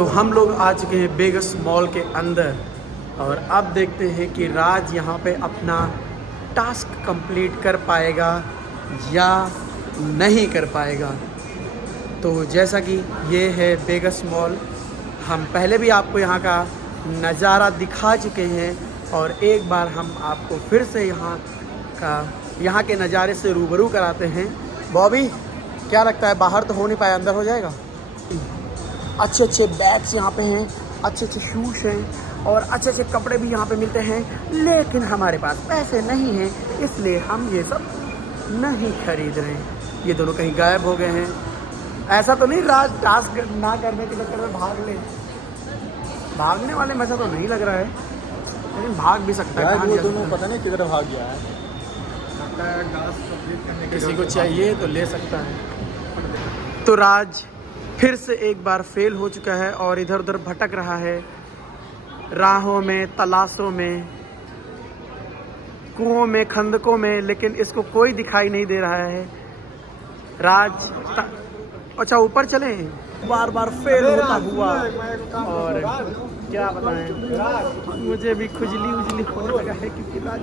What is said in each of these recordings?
तो हम लोग आ चुके हैं वेगस मॉल के अंदर और अब देखते हैं कि राज यहाँ पे अपना टास्क कंप्लीट कर पाएगा या नहीं कर पाएगा। तो जैसा कि ये है वेगस मॉल, हम पहले भी आपको यहाँ का नज़ारा दिखा चुके हैं और एक बार हम आपको फिर से यहाँ के नज़ारे से रूबरू कराते हैं। बॉबी, क्या लगता है, बाहर तो हो नहीं पाया, अंदर हो जाएगा? अच्छे अच्छे बैग्स यहाँ पे हैं, अच्छे अच्छे शूज़ हैं और अच्छे अच्छे कपड़े भी यहाँ पे मिलते हैं, लेकिन हमारे पास पैसे नहीं हैं, इसलिए हम ये सब नहीं खरीद रहे हैं। ये दोनों कहीं गायब हो गए हैं। ऐसा तो नहीं राज टास्क ना करने के चक्कर में भाग ले? भागने वाले में ऐसा तो नहीं लग रहा है, लेकिन भाग भी सकता है। वो दोनों पता नहीं किधर भाग गया है। किसी को चाहिए तो ले सकता है। तो राज फिर से एक बार फेल हो चुका है और इधर उधर भटक रहा है, राहों में, तलाशों में, कुओं में, खंदकों में, लेकिन इसको कोई दिखाई नहीं दे रहा है। राज अच्छा ऊपर चले, बार बार फेल होता हुआ और क्या बताएं, मुझे भी खुजली उजली होने लगा है क्योंकि राज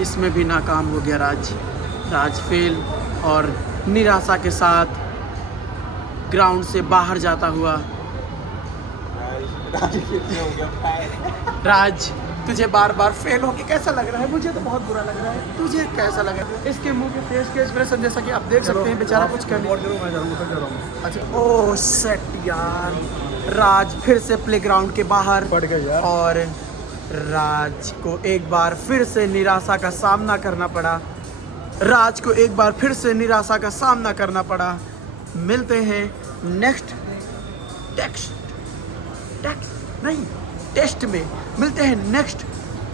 इसमें भी नाकाम हो गया। राज फेल और निराशा के साथ ग्राउंड से बाहर जाता हुआ। राज, तुझे बार बार फेल होके कैसा लग रहा है? मुझे तो बहुत बुरा लग रहा है, तुझे कैसा लग रहा है? इसके मुंह के फेस के एक्सप्रेशन जैसा कि आप देख सकते हैं, बेचारा कुछ कर नहीं। अच्छा, ओह सेट यार, राज फिर से प्लेग्राउंड के बाहर पड़ गया और राज को एक बार फिर से निराशा का सामना करना पड़ा। मिलते हैं नेक्स्ट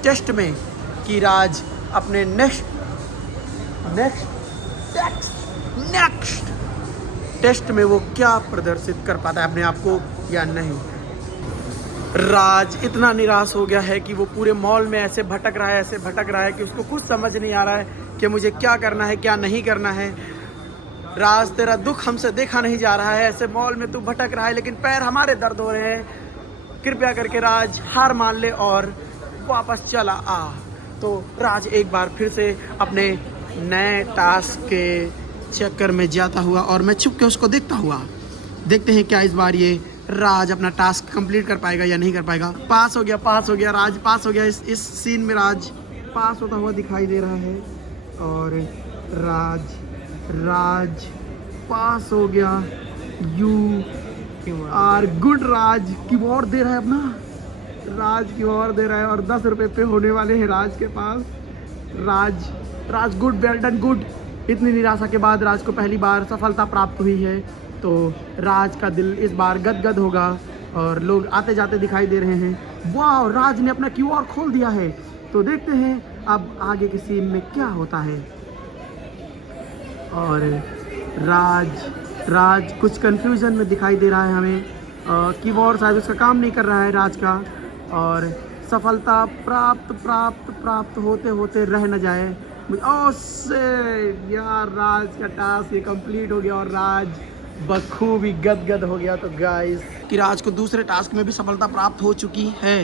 टेस्ट में कि राज अपने नेक्स्ट टेस्ट में वो क्या प्रदर्शित कर पाता है अपने आप को या नहीं। राज इतना निराश हो गया है कि वो पूरे मॉल में ऐसे भटक रहा है कि उसको कुछ समझ नहीं आ रहा है कि मुझे क्या करना है, क्या नहीं करना है। राज, तेरा दुख हमसे देखा नहीं जा रहा है, ऐसे मॉल में तू भटक रहा है, लेकिन पैर हमारे दर्द हो रहे हैं। कृपया करके राज हार मान ले और वापस चला आ। तो राज एक बार फिर से अपने नए टास्क के चक्कर में जाता हुआ और मैं छुप के उसको देखता हुआ। देखते हैं क्या इस बार ये राज अपना टास्क कंप्लीट कर पाएगा या नहीं कर पाएगा। पास हो गया राज पास हो गया। इस सीन में राज पास होता हुआ दिखाई दे रहा है और राज पास हो गया। You are good. Raj keyboard दे रहा है अपना, राज कीबोर्ड दे रहा है और 10 रुपये पे होने वाले हैं राज के पास। राज गुड, वेल डन, गुड। इतनी निराशा के बाद राज को पहली बार सफलता प्राप्त हुई है, तो राज का दिल इस बार गदगद होगा और लोग आते जाते दिखाई दे रहे हैं। वाह, राज ने अपना क्यूआर खोल दिया है। तो देखते हैं अब आगे के सीन में क्या होता है। और राज कुछ कंफ्यूजन में दिखाई दे रहा है हमें। कीबोर्ड शायद उसका काम नहीं कर रहा है राज का, और सफलता प्राप्त होते होते रह न जाए। यार, राज का टास्क ये कंप्लीट हो गया और राज बखूबी गदगद हो गया। तो गाइस, कि राज को दूसरे टास्क में भी सफलता प्राप्त हो चुकी है।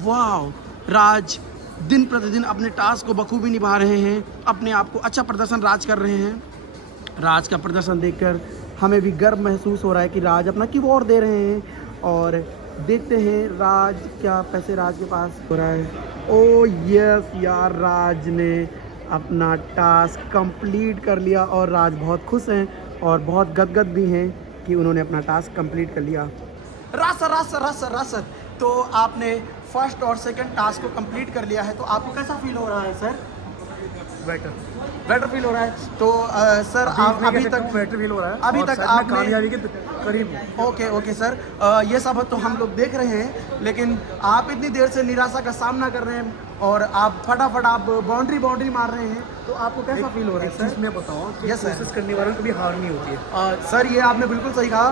वाह, राज दिन प्रतिदिन अपने टास्क को बखूबी निभा रहे हैं, अपने आप को अच्छा प्रदर्शन राज कर रहे हैं। राज का प्रदर्शन देखकर हमें भी गर्व महसूस हो रहा है कि राज अपना कीबोर्ड दे रहे हैं। और देखते हैं राज क्या पैसे राज के पास हो रहा है। ओह यस यार, राज ने अपना टास्क कंप्लीट कर लिया और राज बहुत खुश हैं और बहुत गदगद भी हैं कि उन्होंने अपना टास्क कंप्लीट कर लिया। रस तो आपने फर्स्ट और सेकंड टास्क को कंप्लीट कर लिया है, तो आपको कैसा फील हो रहा है सर? बेटर फील हो रहा है। तो सर आप अभी तक बेटर फील हो रहा है, अभी तक आपने कामयाबी के करीब। ओके सर, ये सब तो हम लोग देख रहे हैं, लेकिन आप इतनी देर से निराशा का सामना कर रहे हैं और आप फटाफट आप बाउंड्री मार रहे हैं, तो आपको कैसा फील हो रहा है सर? मैं बताऊँ, कोशिश करने वालों को भी हार नहीं होती है सर, ये आपने बिल्कुल सही कहा।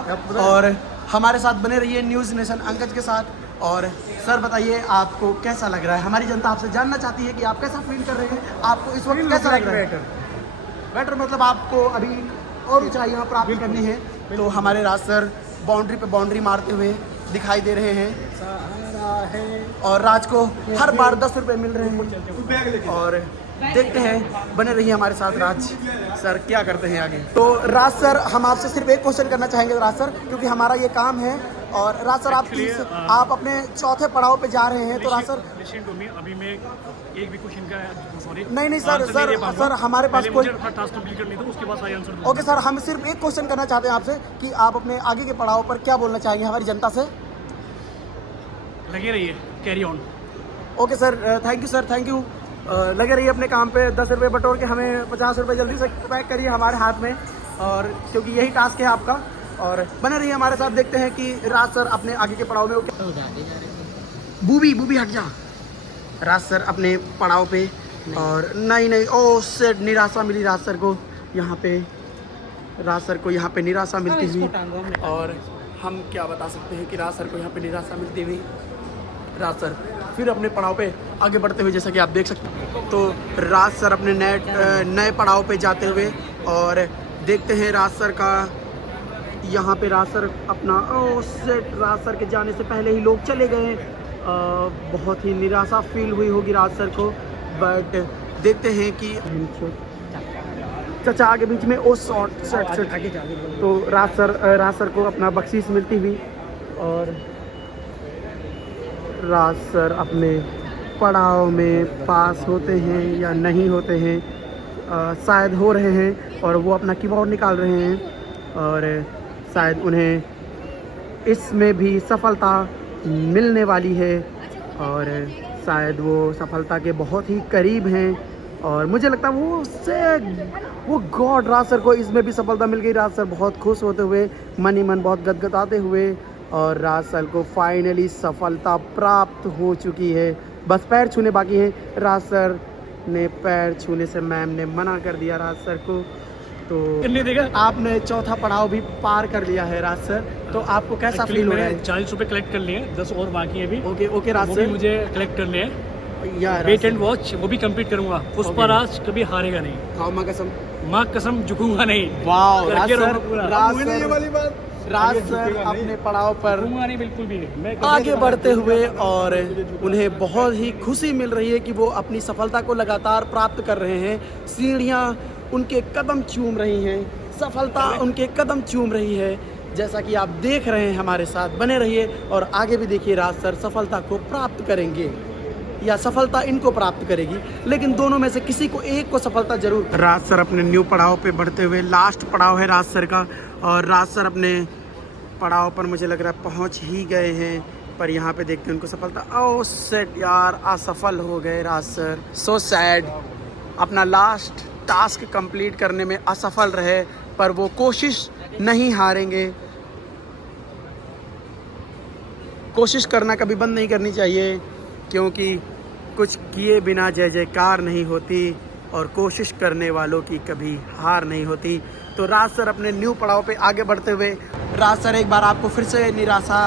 और हमारे साथ बने रहिए न्यूज़ नेशन अंकज के साथ। और सर बताइए, आपको कैसा लग रहा है? हमारी जनता आपसे जानना चाहती है कि आप कैसा फील कर रहे हैं, आपको इस वक्त कैसा लग रहा है? बेटर मतलब आपको अभी और ऊंचाइयाँ प्राप्त करनी है, तो हमारे राज सर बाउंड्री पे बाउंड्री मारते हुए दिखाई दे रहे हैं सहारा है। और राज को हर बार 10 रुपये मिल रहे हैं। और देखते हैं, बने रहिए हमारे साथ राज सर क्या करते हैं आगे। तो राज सर हम आपसे सिर्फ एक क्वेश्चन करना चाहेंगे राज सर, क्योंकि हमारा ये काम है। और राज सर आप अपने चौथे पड़ाव पे जा रहे हैं, तो राज सर अभी मैं एक भी क्वेश्चन का सॉरी नहीं सर हमारे पास कोई टास्क कंप्लीट कर लेता हूं, उसके बाद आंसर दूंगा। ओके सर, हम सिर्फ एक क्वेश्चन करना चाहते हैं आपसे कि आप अपने आगे के पड़ाव पर क्या बोलना चाहेंगे हमारी जनता से। लगे रहिए, carry on. Okay sir, thank you sir, thank you. लगे रहिए अपने काम पे, 10 रुपये बटोर के हमें 50 रुपये जल्दी से पैक करिए हमारे हाथ में, और क्योंकि यही टास्क है आपका। और बने रहिए हमारे साथ, देखते हैं कि राज सर अपने आगे के पड़ाव में वो क्या। बूबी हट जा। राज सर अपने पड़ाव पे और नहीं ओ से निराशा मिली राज सर को यहाँ पे, राज सर को यहाँ पे निराशा मिलती हुई। और हम क्या बता सकते हैं कि राज सर को यहाँ पे निराशा मिलती हुई राज सर फिर अपने पड़ाव पे आगे बढ़ते हुए, जैसा कि आप देख सकते हैं। तो राज सर अपने नए पड़ाव पे जाते हुए, और देखते हैं राज सर का यहाँ पे राज सर अपना राज सर के जाने से पहले ही लोग चले गए। बहुत ही निराशा फील हुई होगी राज सर को, बट देखते हैं कि चाचा आगे बीच में तो राज सर को अपना बख्शीश मिलती हुई, और राज सर अपने पड़ाव में पास होते हैं या नहीं होते हैं, शायद हो रहे हैं, और वो अपना कीबोर्ड निकाल रहे हैं, और शायद उन्हें इसमें भी सफलता मिलने वाली है, और शायद वो सफलता के बहुत ही करीब हैं। और मुझे लगता है वो गॉड राज सर को इसमें भी सफलता मिल गई। राज सर बहुत खुश होते हुए, मन ही मन बहुत गदगदाते हुए, और राज सर को फाइनली सफलता प्राप्त हो चुकी है। बस पैर छूने बाकी है। राज सर ने पैर छूने से मैम ने मना कर दिया राज सर को। तो आपने चौथा पड़ाव भी पार कर लिया है राज सर, तो आपको कैसा फील हो रहा है? 40 रुपये कलेक्ट कर लिए, 10 और बाकी है अभी। ओके राज सर, मुझे कलेक्ट करने हैं यार। वेट एंड वॉच वो भी कंप्लीट करूंगा। पुष्पराज कभी हारेगा नहीं, खाओ माँ कसम, माँ कसम झुकूंगा नहीं। वाह राज सर राज अपने पड़ाव पर नहीं, बिल्कुल भी नहीं। मैं आगे बढ़ते हुए, और उन्हें बहुत ही खुशी मिल रही है कि वो अपनी सफलता को लगातार प्राप्त कर रहे हैं। सीढ़ियाँ उनके कदम चूम रही हैं, सफलता उनके कदम चूम रही है, जैसा कि आप देख रहे हैं। हमारे साथ बने रहिए और आगे भी देखिए, राज सर सफलता को प्राप्त करेंगे या सफलता इनको प्राप्त करेगी, लेकिन दोनों में से किसी को एक को सफलता जरूर। राज सर अपने न्यू पड़ाव पे बढ़ते हुए, लास्ट पड़ाव है राज सर का, और राज सर अपने पड़ाव पर मुझे लग रहा है पहुंच ही गए हैं, पर यहाँ पे देखते हैं उनको सफलता। ओह सेट यार, असफल हो गए राज सर, सो सैड। अपना लास्ट टास्क कंप्लीट करने में असफल रहे, पर वो कोशिश नहीं हारेंगे। कोशिश करना कभी बंद नहीं करनी चाहिए, क्योंकि कुछ किए बिना जय जयकार नहीं होती, और कोशिश करने वालों की कभी हार नहीं होती। तो राज सर अपने न्यू पड़ाव पे आगे बढ़ते हुए, राज सर एक बार आपको फिर से निराशा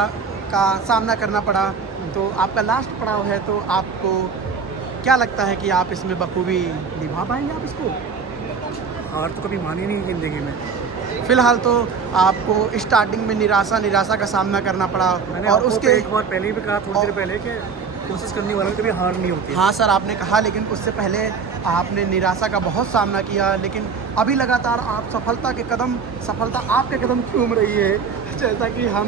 का सामना करना पड़ा, तो आपका लास्ट पड़ाव है, तो आपको क्या लगता है कि आप इसमें बखूबी निभा पाएंगे आप इसको? हार तो कभी मानी नहीं जिंदगी में। फिलहाल तो आपको स्टार्टिंग में निराशा का सामना करना पड़ा, और उसके एक बार पहले भी कहा, थोड़ी देर पहले, कि कोशिश करने वालों कभी हार नहीं होती। हाँ सर, आपने कहा, लेकिन उससे पहले आपने निराशा का बहुत सामना किया, लेकिन अभी लगातार आप सफलता आपके कदम चूम रही है। जैसा कि हम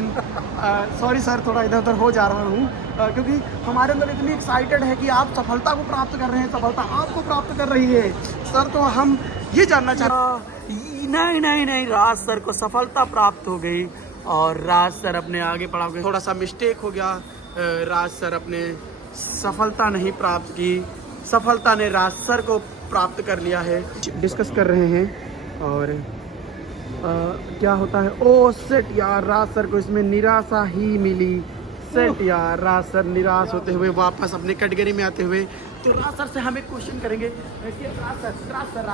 सॉरी सर, थोड़ा इधर उधर हो जा रहा हूँ, क्योंकि हमारे अंदर इतनी एक्साइटेड है कि आप सफलता को प्राप्त कर रहे हैं, सफलता आपको प्राप्त कर रही है सर। तो हम ये जानना चाहते नहीं, राज सर को सफलता प्राप्त हो गई, और राज सर अपने आगे बढ़ा गए। थोड़ा सा मिस्टेक हो गया, राज सर अपने सफलता नहीं प्राप्त की, सफलता ने राज सर को प्राप्त कर लिया है। डिस्कस कर रहे हैं, और क्या होता है। ओ सेट यार, राज सर को इसमें निराशा ही मिली। सेट यार, राज सर निराश होते हुए वापस अपने कैटेगरी में आते हुए, तो राज सर से हम एक क्वेश्चन करेंगे कि राज सर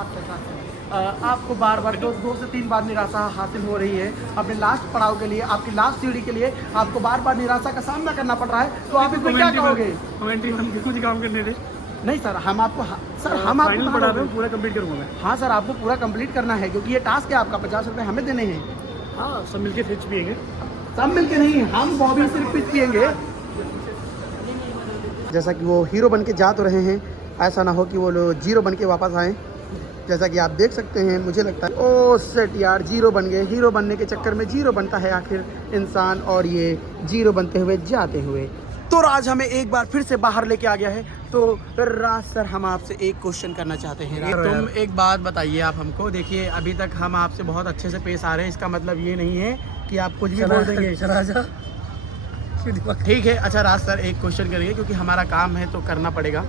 आपको बार बार 2 से 3 बार निराशा हासिल हो रही है अपने लास्ट पड़ाव के लिए, आपकी लास्ट सीढ़ी के लिए आपको बार बार निराशा का सामना करना पड़ रहा है, तो आप इसमें क्या कहोगे? कमेंट्री हम बिल्कुल काम करने दे। नहीं सर, हम आपको सर हम आपको फाइनल कहाँ पड़ा रोक रहे मैं हैं? पूरा कंप्लीट करूँगा मैं। हाँ सर, आपको पूरा कंप्लीट करना है क्योंकि ये टास्क है आपका, 50 रुपये हमें देने हैं। हाँ सब मिलके फिच पिएंगे। सब मिलके नहीं, हम बॉबी सिर्फ पिच पिएंगे। जैसा कि वो हीरो बन के जा तो रहे हैं, ऐसा ना हो कि वो लोग जीरो बन के वापस आएँ। जैसा कि आप देख सकते हैं, मुझे लगता है ओ सेट यार, जीरो बन गए। हीरो बनने के चक्कर में जीरो बनता है आखिर इंसान, और ये जीरो बनते हुए जाते हुए। तो राज हमें एक बार फिर से बाहर लेके आ गया है। तो राज सर, हम आपसे एक क्वेश्चन करना चाहते हैं। तुम एक बात बताइए आप हमको। देखिए अभी तक हम आपसे बहुत अच्छे से पेश आ रहे हैं, इसका मतलब ये नहीं है कि आप कुछ भी बोल देंगे। शराजा ठीक है, अच्छा राज सर एक क्वेश्चन करेंगे क्योंकि हमारा काम है तो करना पड़ेगा।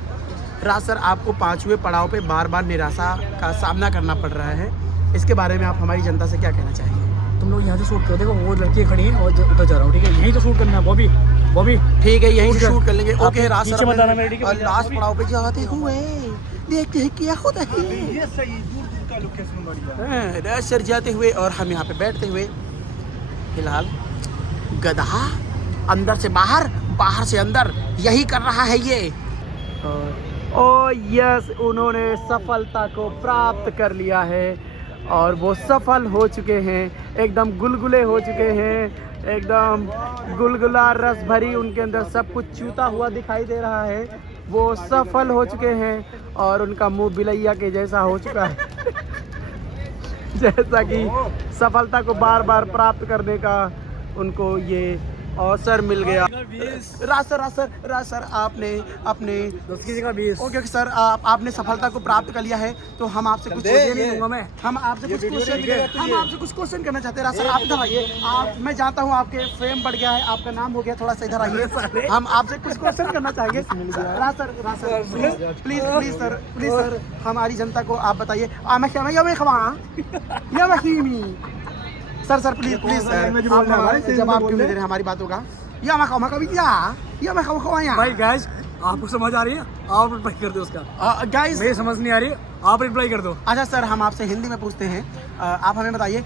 राज सर, आपको 5वें पड़ाव पे बार बार निराशा का सामना करना पड़ रहा है, इसके बारे में आप हमारी जनता से क्या कहना चाहेंगे? तुम लोग यहाँ से शूट करो, देखो वो लड़की खड़ी है और उधर जा रहा हूँ, ठीक है? यहीं तो शूट करना है बॉबी। बॉबी ठीक है, यहीं से शूट शूट कर लेंगे। आप ओके राज नीचे सर, मत आना मेरे, ठीक है? और लास्ट पड़ाव पे जाते हुए देखते हैं क्या होता है। ये सही दूर दूर का लोकेशन बढ़िया। हाँ, राज सर जाते हुए और हम यहाँ पे बैठते हुए। फिलहाल गधा अंदर से बाहर, बाहर से अंदर, यही कर रहा है ये। ओ यस, उन्होंने सफलता को प्राप्त कर लिया है और वो सफल हो चुके हैं, एकदम गुलगुले हो चुके हैं, एकदम गुलगुला रस भरी उनके अंदर सब कुछ चूता हुआ दिखाई दे रहा है। वो सफल हो चुके हैं और उनका मुंह बिलैया के जैसा हो चुका है। जैसा कि सफलता को बार बार प्राप्त करने का उनको ये अवसर मिल गया। राज सर आपने अपने ओके सर, आपने सफलता को प्राप्त कर लिया है, तो हम आपसे कुछ नहीं दूंगा मैं। हम आपसे कुछ क्वेश्चन करना चाहते हैं। राज सर आप इधर आइए। आप, मैं जानता हूँ आपके फेम बढ़ गया है, आपका नाम हो गया, थोड़ा सा इधर आइए। हम आपसे कुछ क्वेश्चन करना चाहेंगे। राज सर प्लीज सर, हमारी जनता को आप बताइए। सर प्लीज सर, जब आप क्यों नहीं दे रहे हमारी बातों का? या मैं भाई गाइस, आपको समझ आ रही है? आप रिप्लाई कर दो उसका। गाइस मेरी समझ नहीं आ रही है, आप रिप्लाई कर दो। अच्छा सर, हम आपसे हिंदी में पूछते हैं, आप हमें बताइए।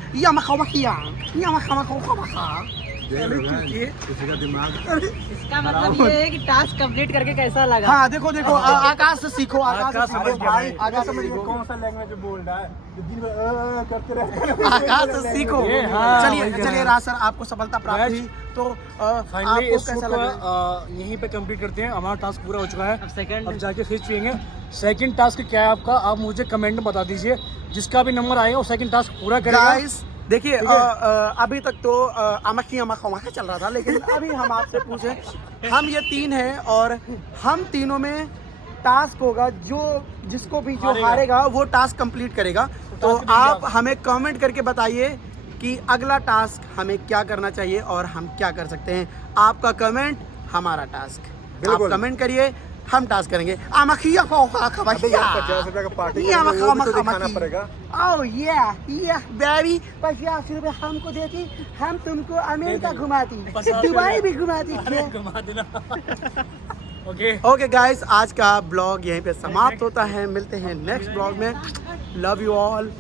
किसी का दिमाग। इसका मतलब ये है कि टास्क कंप्लीट करके कैसा लगा? हाँ देखो आकाश से सीखो, आकाश से सीखो भाई, आकाश से सीखो। कौन सा लैंग्वेज बोल रहा है? दिन भर करते रहते हैं। आकाश से सीखो। हाँ, चलिए राज सर, आपको सफलता प्राप्त हुई, तो फाइनली आपको इस कैसा शूट लगा? को यहीं पे कंप्लीट करते हैं। हमारा टास्क पूरा हो चुका है। अब सेकंड अब जाके फिश पियेंगे। सेकंड टास्क क्या है आपका, आप मुझे कमेंट में बता दीजिए। जिसका भी नंबर आएगा वो सेकंड टास्क पूरा करेगा। गाइस देखिए, अभी तक तो अमखी चल रहा था, लेकिन अभी हम आपसे पूछे, हम ये 3 हैं और हम तीनों में टास्क होगा, जिसको भी जो हारेगा वो टास्क कंप्लीट करेगा। तो आप हमें कमेंट करके बताइए कि अगला टास्क हमें क्या करना चाहिए और हम क्या कर सकते हैं। आपका कमेंट हमारा टास्क। आप कमेंट करिए, हम टास्क करेंगे। हमको देती, हम तुमको अमेरिका घुमाती, दुबई भी घुमाती। ओके गाइस, आज का ब्लॉग यहीं पे समाप्त होता है। मिलते हैं नेक्स्ट ब्लॉग में। Love you all.